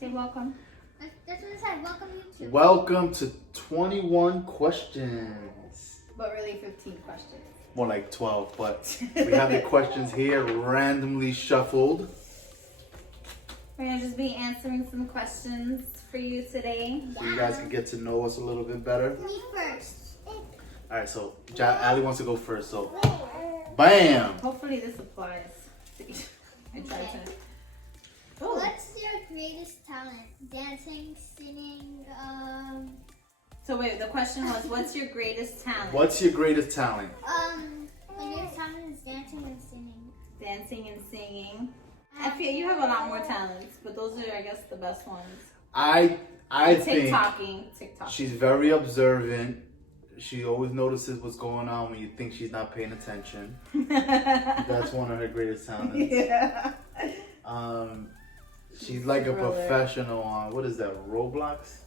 Say welcome. That's what I said. Welcome YouTube. Welcome to 21 questions. But really 15 questions. More like 12, but we have the questions here randomly shuffled. We're going to just be answering some questions for you today. So you guys can get to know us a little bit better. Me first. Alright, so Ali wants to go first, so bam! Hopefully this applies. I tried to. Oh. What's your greatest talent? Dancing, singing, So wait, the question was, what's your greatest talent? What's your greatest talent? my greatest talent is dancing and singing. Dancing and singing. I feel you have a lot more talents, but those are, I guess, the best ones. I think TikToking. she's very observant. She always notices what's going on when you think she's not paying attention. That's one of her greatest talents. Yeah. She's like a professional on, what is that, Roblox?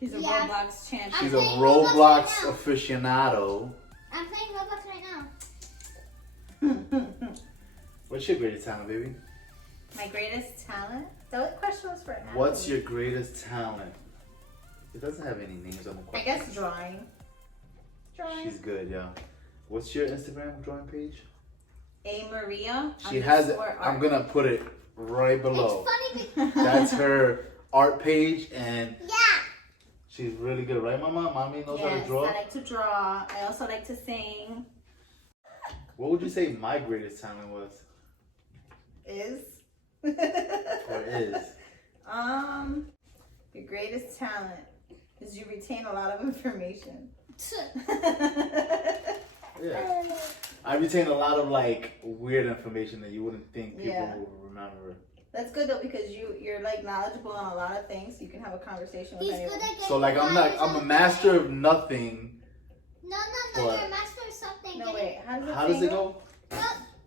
She's a Yeah. Roblox champion. She's a playing Roblox Roblox right now. aficionado. I'm playing Roblox right now. What's your greatest talent, baby? My greatest talent? The question was for Natalie. What's your greatest talent? It doesn't have any names on the I question. guess drawing. She's good, yeah. What's your Instagram drawing page? A Maria. She has it. _art. I'm gonna put it right below. It's funny because That's her art page, and yeah. she's really good, right, Mama? Mommy knows how to Yes, draw. I like to draw. I also like to sing. What would you say my greatest talent was? Is? Or is? Your greatest talent is you retain a lot of information. Yeah. I retain a lot of like weird information that you wouldn't think people Yeah. would remember. That's good though because you're like knowledgeable on a lot of things. You can have a conversation with He's anyone. good at getting So like I'm a master of nothing. No, What? you're a master of something. No wait, How does it go?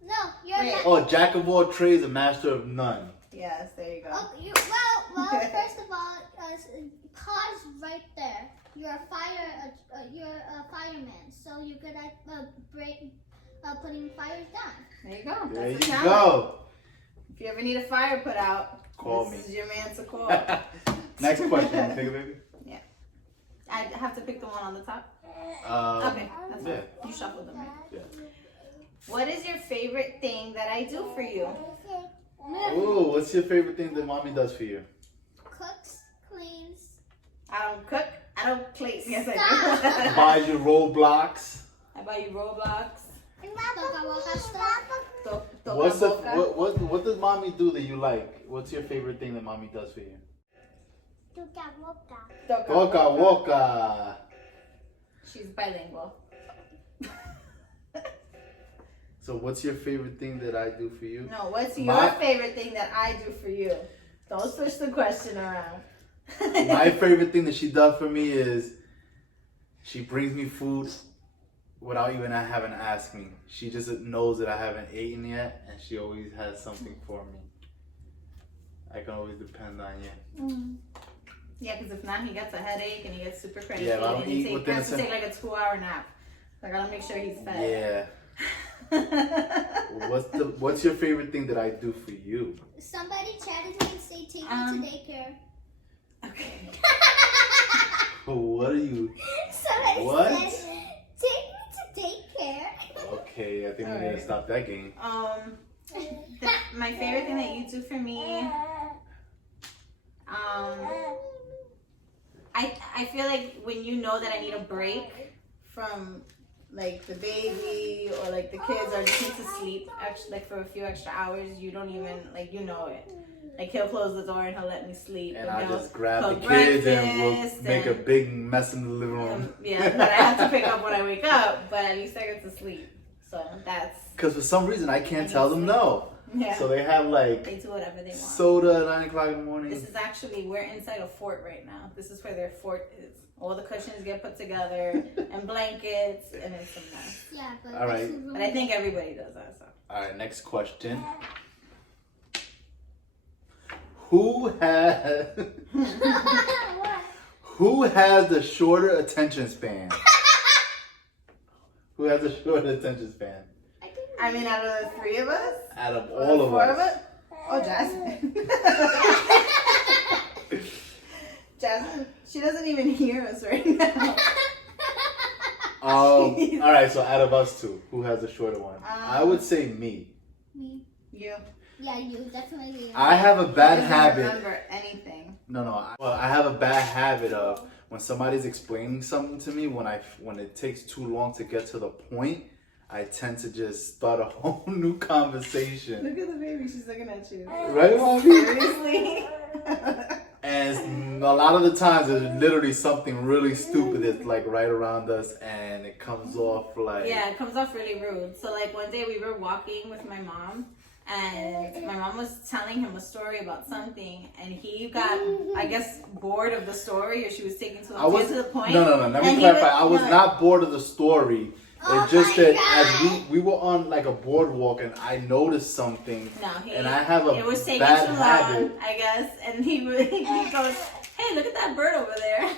No, you're Wait. a Oh, jack of all trades, a master of none. Yes, there you go. well, first of all, car's right there. You're a fireman, so you're good at putting fires down. There you go. There That's you a talent. go. If you ever need a fire put out, Call this me. is your man to call. Next question, take it, baby. I have to pick the one on the top. Okay, that's yeah. fine. You shuffled them, right? Yeah. What is your favorite thing that I do for you? Ooh, what's your favorite thing that mommy does for you? Cooks, cleans. I don't cook. I don't clean. Yes, I do. Buys you Roblox. I buy you Roblox. What's the what does mommy do that you like? What's your favorite thing that mommy does for you? Woka woka. She's bilingual. So what's your favorite thing that I do for you? No, what's your favorite thing that I do for you? Don't switch the question around. My favorite thing that she does for me is she brings me food without even having to ask me. She just knows that I haven't eaten yet, and she always has something for me. I can always depend on you. Yeah, because if not, he gets a headache and he gets super cranky. Yeah, if I don't and eat he within has to a take like a 2-hour nap. So I gotta make sure he's fed. Yeah. What's your favorite thing that I do for you? Somebody chatted me and say, take me to daycare. Okay. What are you? Somebody What? said, take me to daycare. Okay, I think we're Alright. gonna stop that game. My favorite thing that you do for me, I feel like when you know that I need a break from like the baby or like the kids or just need to sleep actually like for a few extra hours, you don't even like you know it. Like he'll close the door and he'll let me sleep. And I just grab cook the kids and breakfast we'll make a and- big mess in the living room. Yeah, but I have to pick up when I wake up, but at least I get to sleep. So that's Because for some reason I can't tell them no. yeah. So they have like They do whatever they want. soda at 9 o'clock in the morning. This is actually, we're inside a fort right now. This is where their fort is. All the cushions get put together and blankets, and it's a mess. Yeah, but All right. this is really But I think everybody does that. So. Alright, next question. Who has who has the shorter attention span? Who has the shorter attention span? I mean, out of the 3 of us? Out of Or all the of 4 us. of us? Oh, Jasmine. doesn't even hear us right now. All right, so out of us two, who has the shorter one? I would say me. Me. You. Yeah, you definitely. I have a bad Doesn't habit. remember anything. No. Well, I have a bad habit of when somebody's explaining something to me, when it takes too long to get to the point, I tend to just start a whole new conversation. Look at the baby. She's looking at you. Right, mommy? Seriously? And a lot of the times, there's literally something really stupid that's like right around us, and it comes off like. Yeah, it comes off really rude. So like one day we were walking with my mom, and my mom was telling him a story about something, and he got, I guess, bored of the story, or she was taking too long to get to the point. No. Let me clarify. I was not bored of the story. Oh It's just my that God. as we were on like a boardwalk, and I noticed something, and I have it was a taking bad too habit. long, I guess, and he goes, "Hey, look at that bird over there." And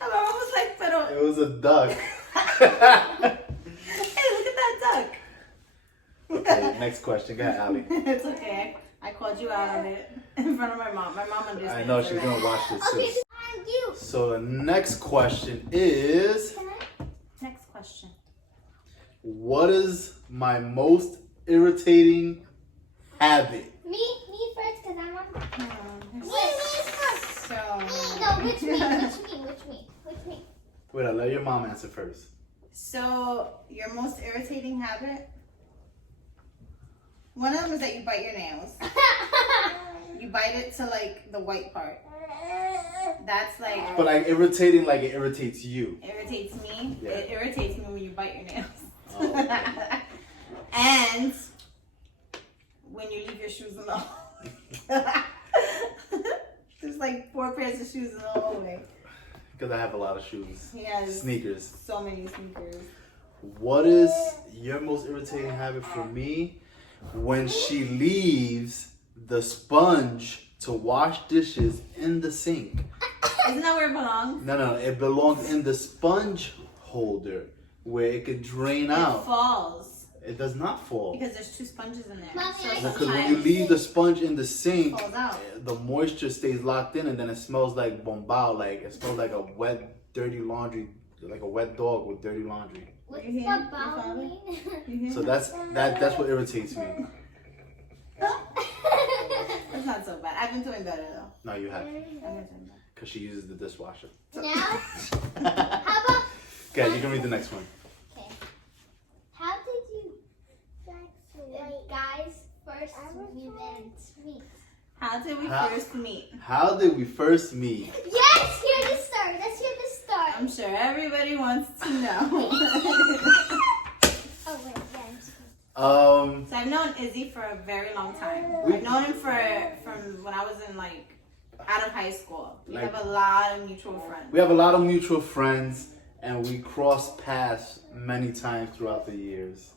my mom was like, "Pero." It was a duck. Hey, look at that duck. Okay, next question. Go ahead, Allie. It's okay. I called you out on it in front of my mom. My mom understands. I know she's already. gonna watch this Okay, too. and you. So the next question is, Can I? Next question. what is my most irritating habit? Me first, cause I'm on. Me first. So. No, which me? Wait, I'll let your mom answer first. So, your most irritating habit? One of them is that you bite your nails. You bite it to like the white part. That's like. But like irritating, like it irritates you. Irritates me. Yeah. It irritates me when you bite your nails. Oh. And when you leave your shoes in the hallway. There's like 4 pairs of shoes in the hallway. Because I have a lot of shoes. He has Sneakers. so many sneakers. What is your most irritating habit for me? When she leaves the sponge to wash dishes in the sink. Isn't that where it belongs? No, it belongs in the sponge holder where it could drain It out. falls It does not fall. because there's 2 sponges in there. Mommy, So I Because when sometimes you leave the sponge in the sink, it falls out. the moisture stays locked in, and then it smells like bombao. Like it smells like a wet, dirty laundry, like a wet dog with dirty laundry. What's You hear the your bow father? mean? You hear? So that's what irritates me. That's not so bad. I've been doing better though. No, you have, I've been doing better. because she uses the dishwasher. Now, how about? Okay, you can read the next one. Okay. How did you guys first meet? How did we How- first meet? How did we first meet? Yes, hear the start. Let's hear the start. I'm sure everybody wants to know. Oh wait, yes. So I've known Izzy for a very long time. I've known him from when I was in like out of high school. We Like- have a lot of mutual friends. We have a lot of mutual friends, and we crossed paths many times throughout the years.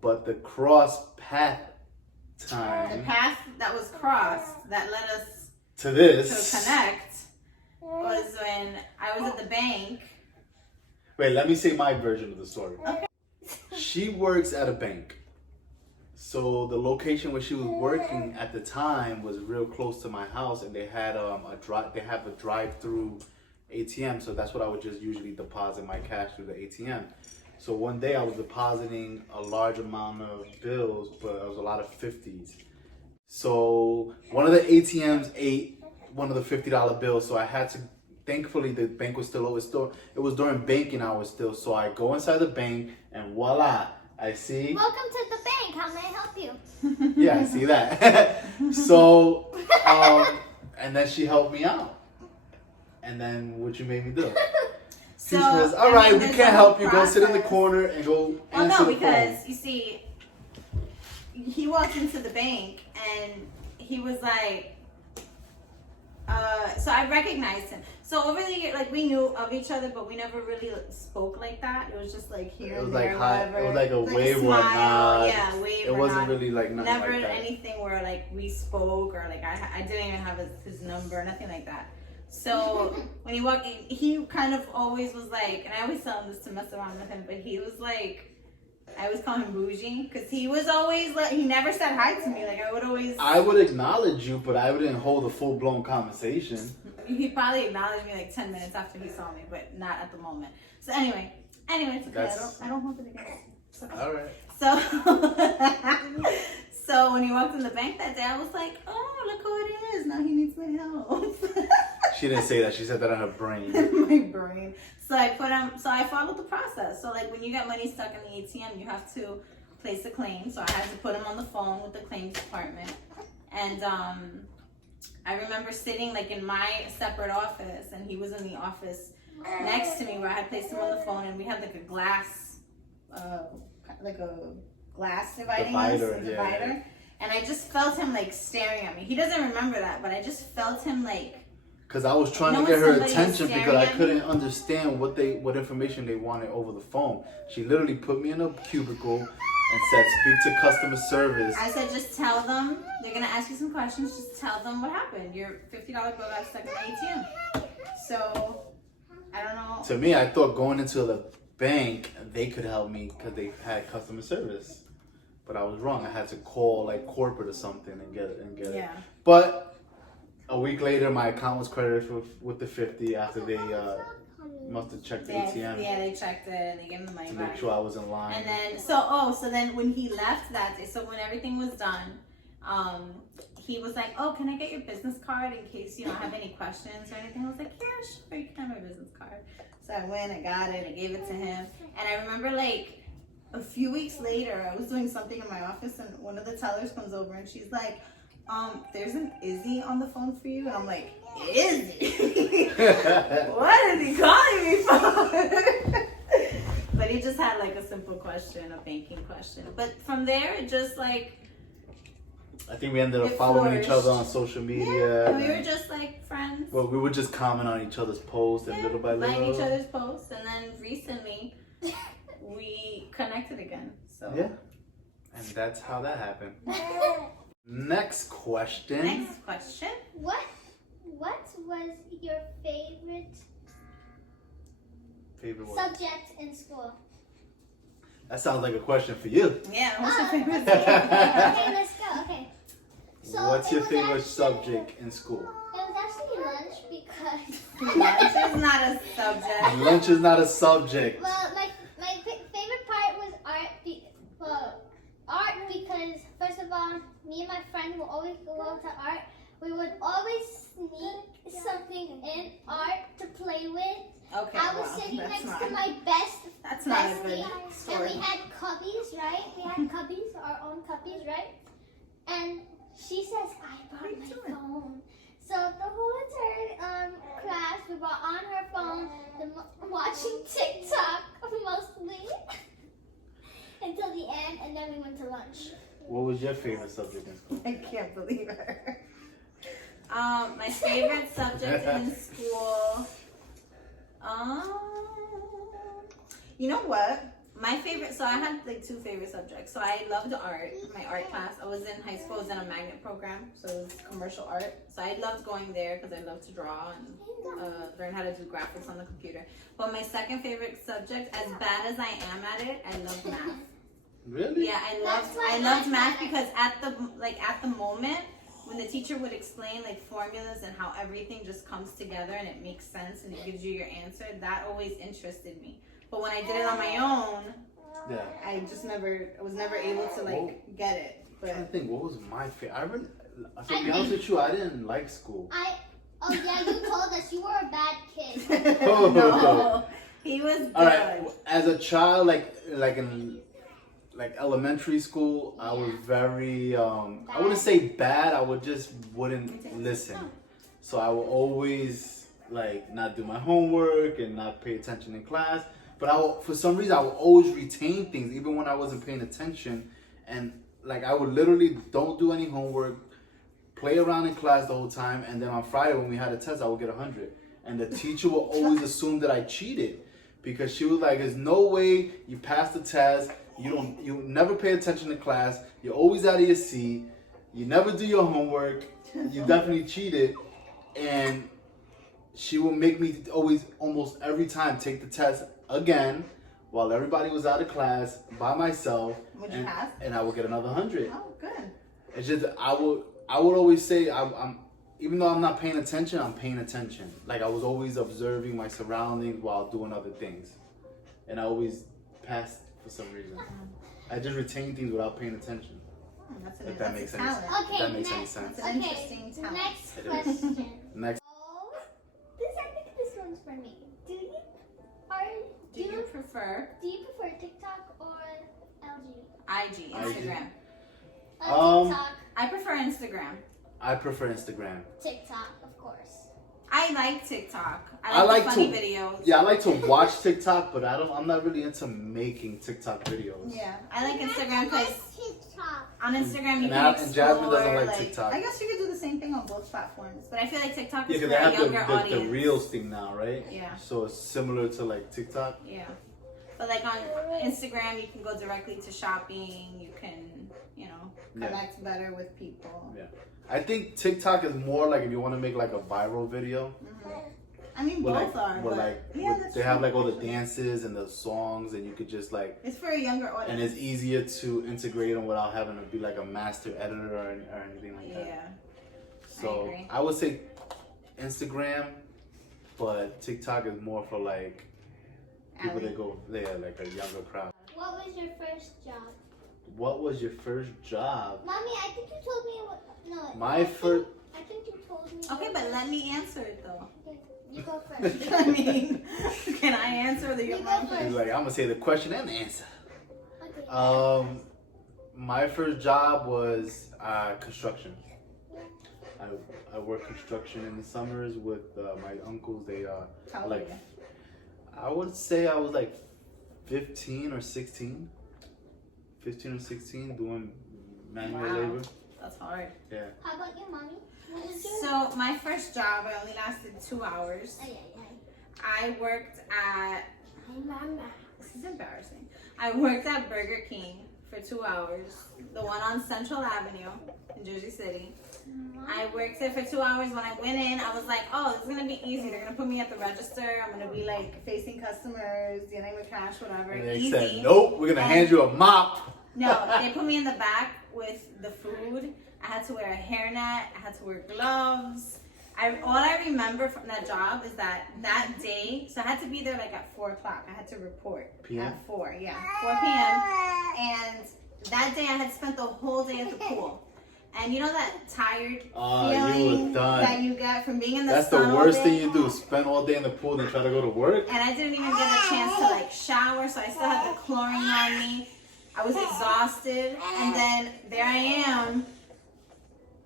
But the cross path The time path that was crossed that led us to to this. connect was when I was at the bank. Wait, let me say my version of the story. Okay. She works at a bank. So the location where she was working at the time was real close to my house, and they had a drive-through ATM. So that's what I would just usually deposit my cash through the ATM. So one day I was depositing a large amount of bills, but it was a lot of 50s. So one of the ATMs ate one of the $50 bills, so I had to. Thankfully, the bank was still open. It was during banking hours still, so I go inside the bank, and voila, I see. Welcome to the bank. How may I help you? Yeah, I see that. So, and then she helped me out. And then what you made me do? So, She says, I all mean, right, we there's can't a help whole you. Go sit in the process. corner and go Well, answer no, the phone. because you see, he walked into the bank and he was like, so I recognized him. So over the year, like we knew of each other, but we never really spoke like that. It was just like here It was and like there, hi. whatever. It was like a Like wave or a smile, nod. yeah, wave It or wasn't nod. really like nothing Never like that. anything where like we spoke or like I didn't even have his number, nothing like that. So when he walked in, he kind of always was like, and I always tell him this to mess around with him, but he was like, I always call him bougie because he was always like, he never said hi to me. Like I would always. I would acknowledge you, but I wouldn't hold a full blown conversation. he probably acknowledged me like 10 minutes after he saw me, but not at the moment. So anyway, it's okay. I don't hold it against you. Okay. All right. So, so when he walked in the bank that day, I was like, oh, look who it is. Now he needs my help. She didn't say that. She said that on her brain. My brain. So I followed the process. So like when you get money stuck in the ATM, you have to place a claim. So I had to put him on the phone with the claims department. And I remember sitting like in my separate office, and he was in the office next to me where I had placed him on the phone, and we had like a glass dividing us, a divider. And I just felt him like staring at me. He doesn't remember that, but I just felt him like. Because I was trying to get her attention because I couldn't understand what information they wanted over the phone. She literally put me in a cubicle and said, speak to customer service. I said, just tell them, they're going to ask you some questions, just tell them what happened. Your $50 bill got stuck in the ATM. So, I don't know. To me, I thought going into the bank, they could help me because they had customer service. But I was wrong. I had to call like corporate or something and get it. Yeah. But a week later, my account was credited with the 50 after they must have checked the ATM. Yeah, they checked it and they gave him the money to back. make sure I was in line. And then, so then when he left that day, so when everything was done, he was like, oh, can I get your business card in case you don't have any questions or anything? I was like, yeah, sure, you can have my business card. So I went, I got it, I gave it to him. And I remember like a few weeks later, I was doing something in my office and one of the tellers comes over and she's like, there's an Izzy on the phone for you. And I'm like, Izzy? What is he calling me for? But he just had like a simple question, a banking question. But from there, it just like, I think we ended up following each other on social media. Yeah, and we were just like friends. Well, we would just comment on each other's posts and little by little. Like each other's posts. And then recently, we connected again. So yeah. And that's how that happened. Next question. Next question. What was your favorite what? subject in school? That sounds like a question for you. Yeah, what's your favorite subject? Okay, let's go. Okay. So what's your favorite subject in school? It was actually lunch because lunch is not a subject. Lunch is not a subject. Well, my favorite part was art. Art because first of all, me and my friend will always go out to art. We would always sneak something in art to play with. Okay, I was sitting next to my bestie, and we had cubbies, right? We had cubbies, our own cubbies, right? And she says, I brought my phone. So the whole entire class, we were on her phone, watching TikTok mostly, until the end, and then we went to lunch. What was your favorite subject in school? I can't believe her. My favorite subject in school. You know what? My favorite, so I had like two favorite subjects. So I loved art, my art class. I was in high school, I was in a magnet program, so it was commercial art. So I loved going there because I love to draw and learn how to do graphics on the computer. But my second favorite subject, as bad as I am at it, I love math. Really? Yeah, I loved math because at the moment when the teacher would explain like formulas and how everything just comes together and it makes sense and it gives you your answer, that always interested me. But when I did it on my own, yeah, I was never able to get it. But I think what was my favorite. To be honest with you, I didn't like school. Oh yeah, you told us you were a bad kid. No, he was good. All right, as a child, like in elementary school, I was very I wouldn't say bad. I wouldn't listen. So I would always not do my homework and not pay attention in class. But for some reason I would always retain things even when I wasn't paying attention, and I would literally don't do any homework, play around in class the whole time, and then on Friday when we had a test I would get 100, and the teacher would always assume that I cheated because she was like, "There's no way you passed the test. You never pay attention to class. You're always out of your seat. You never do your homework. You definitely cheated." And she would make me almost every time take the test again while everybody was out of class by myself. Would you pass? And I would get another 100. Oh, good. It's just I would always say even though I'm not paying attention, I'm paying attention. Like I was always observing my surroundings while doing other things, and I always passed for some reason. I just retain things without paying attention. That's If that makes sense. talent. Okay, If that makes any next, sense. It's an interesting talent. next It is. question. Next. Oh, I think this one's for me. Do you Do you prefer TikTok or LG? IG, Instagram? TikTok. I prefer Instagram. I prefer Instagram. TikTok, of course. I like TikTok. I I like like the funny to- videos. Yeah, I like to watch TikTok, but I'm not really into making TikTok videos. Yeah, I like Instagram because TikTok. on Instagram you And can and Jasmine doesn't explore, like TikTok. I guess you could do the same thing on both platforms, but I feel like TikTok Yeah, is because for they a have younger audience. the Reels thing now, right? Yeah. So it's similar to like TikTok. Yeah, but like on Instagram, you can go directly to shopping. You can, connect better with people. Yeah. I think TikTok is more like if you want to make like a viral video. I mean, Where, both like, are, where, but like, yeah, where that's they true. have like all the dances and the songs, and you could just like, It's for a younger audience. and it's easier to integrate them without having to be like a master editor or anything like that. Yeah. So agree. I would say Instagram, but TikTok is more for like people that go there, like a younger crowd. What was your first job? What was your first job? Mommy, I think you told me what. No. My first. I think you told me. Okay, but let me answer it though. Okay, you go first. I mean, can I answer the You go mom? first. He's like, I'm gonna say the question and the answer. Okay. My first job was construction. I work construction in the summers with my uncles. They How old like, are you? I would say I was like 15 or 16. 15 or 16 doing manual Wow. labor. That's hard. Yeah. How about you, Mommy? What was yours? So my first job, I only lasted 2 hours. Ay, ay, I worked at. ay. Mama. This is embarrassing. I worked at Burger King for 2 hours, the one on Central Avenue in Jersey City. I worked there for 2 hours. When I went in, I was like, oh, this is gonna be easy. They're gonna put me at the register. I'm gonna be like facing customers, dealing with cash, whatever. And they Easy. said, nope, we're gonna hand you a mop. No, they put me in the back with the food. I had to wear a hairnet. I had to wear gloves. All I remember from that job is that day, so I had to be there like at 4 o'clock. I had to report PM? at 4 p.m. And that day I had spent the whole day at the pool. And you know that tired You feeling were done. that you get from being in the That's sun the all worst day? thing you do. Spend all day in the pool and try to go to work. And I didn't even get a chance to like shower, so I still had the chlorine on me. I was exhausted, and then there I am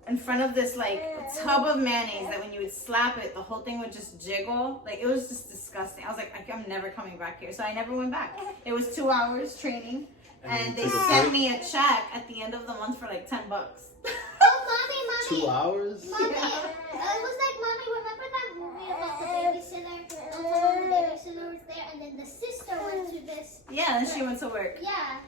in front of this like tub of mayonnaise that when you would slap it, the whole thing would just jiggle. Like it was just disgusting. I was like, I'm never coming back here, so I never went back. It was 2 hours training, and they you took a sent break? me a check at the end of the month for like $10. Oh, Mommy. 2 hours? Mommy, it was like, Mommy, remember that movie about the babysitter? The babysitter was there, and then the sister went to this. Yeah, then she went to work. Yeah,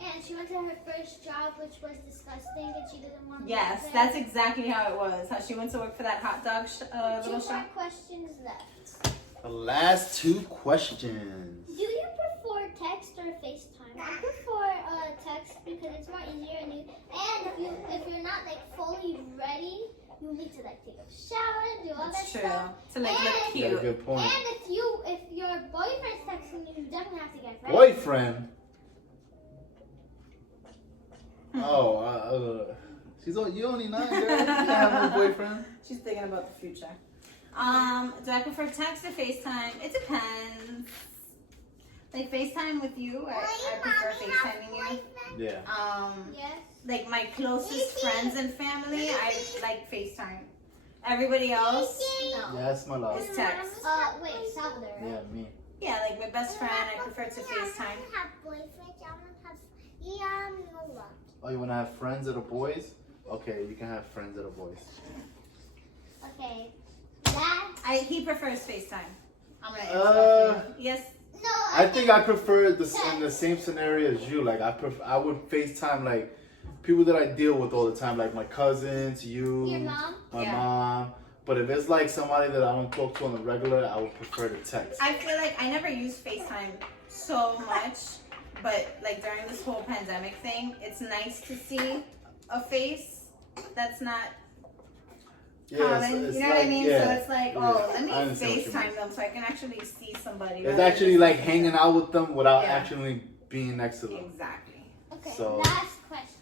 and she went to her first job, which was disgusting, and she didn't want to Yes, work there. that's exactly how it was. How she went to work for that hot dog Two little more shop. questions left. The last 2 questions. Do you prefer text or FaceTime? I prefer text because it's more easier, and if you're not like fully ready, you need to like take a shower, do all That's that true. stuff. To like look You got a cute. good point. And if your boyfriend's texting you, you definitely have to get ready. Boyfriend? Oh, you only 9, girl. You can't have no boyfriend. She's thinking about the future. Do I prefer text or FaceTime? It depends. Like FaceTime with you, I prefer FaceTiming you. Yeah. Yes. Like my closest friends and family, I like FaceTime. Everybody else, no. Yes, my love. It's text. Wait, Salvador, right? Yeah, me. Yeah, like my best friend, I prefer to FaceTime. Oh, you want to have friends of the boys? Okay, you can have friends of the boys. Okay. He prefers FaceTime. I'm gonna answer that for you. Yes. No, I think I prefer this in the same scenario as you. Like I would FaceTime like people that I deal with all the time, like my cousins, you, Your mom? my Yeah. mom. But if it's like somebody that I don't talk to on the regular, I would prefer to text. I feel like I never use FaceTime so much, but like during this whole pandemic thing, it's nice to see a face that's not common. it's You know what I like- mean? yeah, So it's like, yeah. oh, let me I understand what you FaceTime mean. them so I can actually see somebody. It's rather than actually just like looking hanging at them. out with them without Yeah. actually being next to them. Exactly. Okay, So- last question.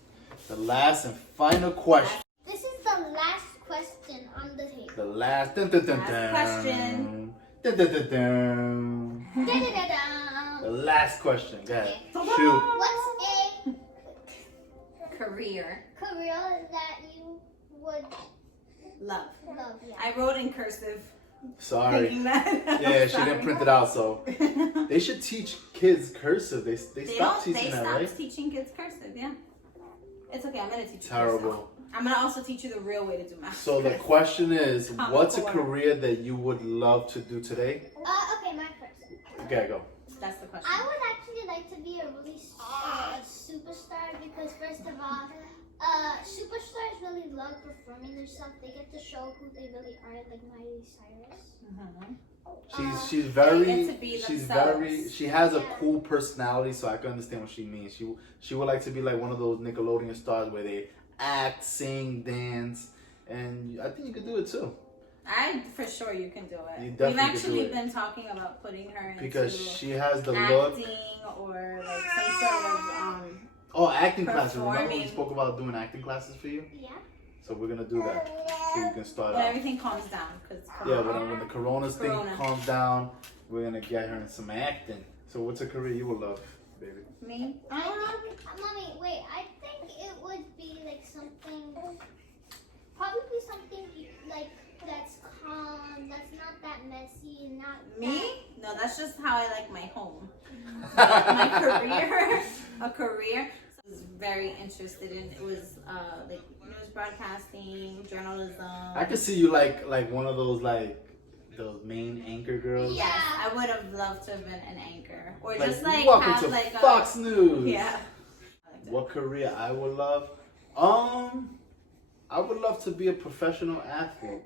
The last and final question. This is the last question on the table. The last. Dun, dun, dun, Last dun. question. Dun, dun, dun, dun. Da-da-da-da. The last question. Go ahead. Ta-da! Shoot. What's a Career. career that you would Love. love? Yeah. I wrote in cursive. Sorry. Thinking that. Yeah, she didn't print it out, so they should teach kids cursive. They stopped teaching that, stopped right? teaching kids cursive, yeah. It's okay, I'm gonna teach you cursive. Terrible. I'm gonna also teach you the real way to do math. So the question is, Common what's a Core. career that you would love to do today? Okay, my first. Okay, go. That's the question. I would actually like to be a really a superstar because first of all, superstars really love performing themselves. They get to show who they really are, like Miley Cyrus. She's They get very to be she's themselves. very she has a Yeah. cool personality, so I can understand what she means. She would like to be like one of those Nickelodeon stars where they act, sing, dance, and I think you could do it too. For sure you can do it. You We've definitely could actually do it. been talking about putting her into Because she has the acting look. or like some sort of Oh, acting classes. Remember we performing. spoke about doing acting classes for you? Yeah. So we're gonna do that. So you can start when out. everything calms down. Cause Yeah, when the Corona thing Corona. calms down, we're gonna get her in some acting. So what's a career you would love, baby? Me? I think, mommy, wait. I think it would be like something, probably something like that's calm, that's not that messy, not Me? No, that's just how I like my home. My career, a career. So I was very interested in. It was like news broadcasting, journalism. I could see you like one of those those main anchor girls. Yeah. Yes, I would have loved to have been an anchor, or Like, just like welcome have to like Fox News. Yeah. What career I would love? I would love to be a professional athlete.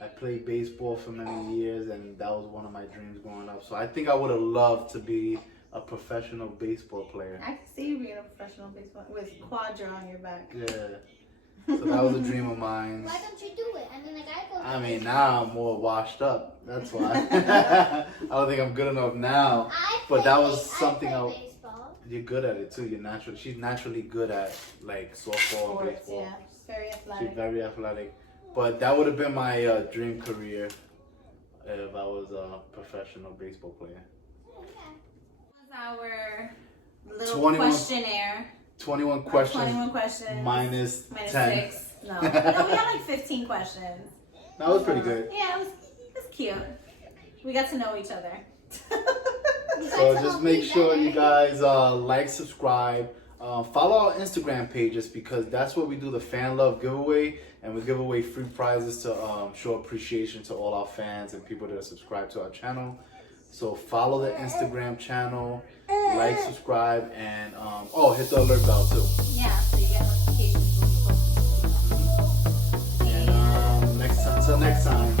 I played baseball for many years, and that was one of my dreams growing up. So I think I would have loved to be a professional baseball player. I can see you being a professional baseball with Quadra on your back. Yeah. So that was a dream of mine. Why don't you do it? I mean, like I go. I mean, now I'm more washed up. That's why. I don't think I'm good enough now. But that was something I I- play baseball. You're good at it too. She's naturally good at like softball and Sports, baseball. yeah. She's very She's athletic. very athletic. But that would have been my dream career if I was a professional baseball player. That was our little 21 questionnaire. 21 questions 21 questions. minus 10. 6. No. No, we had like 15 questions. That was pretty good. Yeah, it was cute. We got to know each other. So just make sure you guys like, subscribe, follow our Instagram pages because that's where we do the fan love giveaway, and we give away free prizes to show appreciation to all our fans and people that are subscribed to our channel. So follow the Instagram channel, like, subscribe, and hit the alert bell too. Yeah, so you get notifications when we post. And until next time,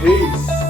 peace.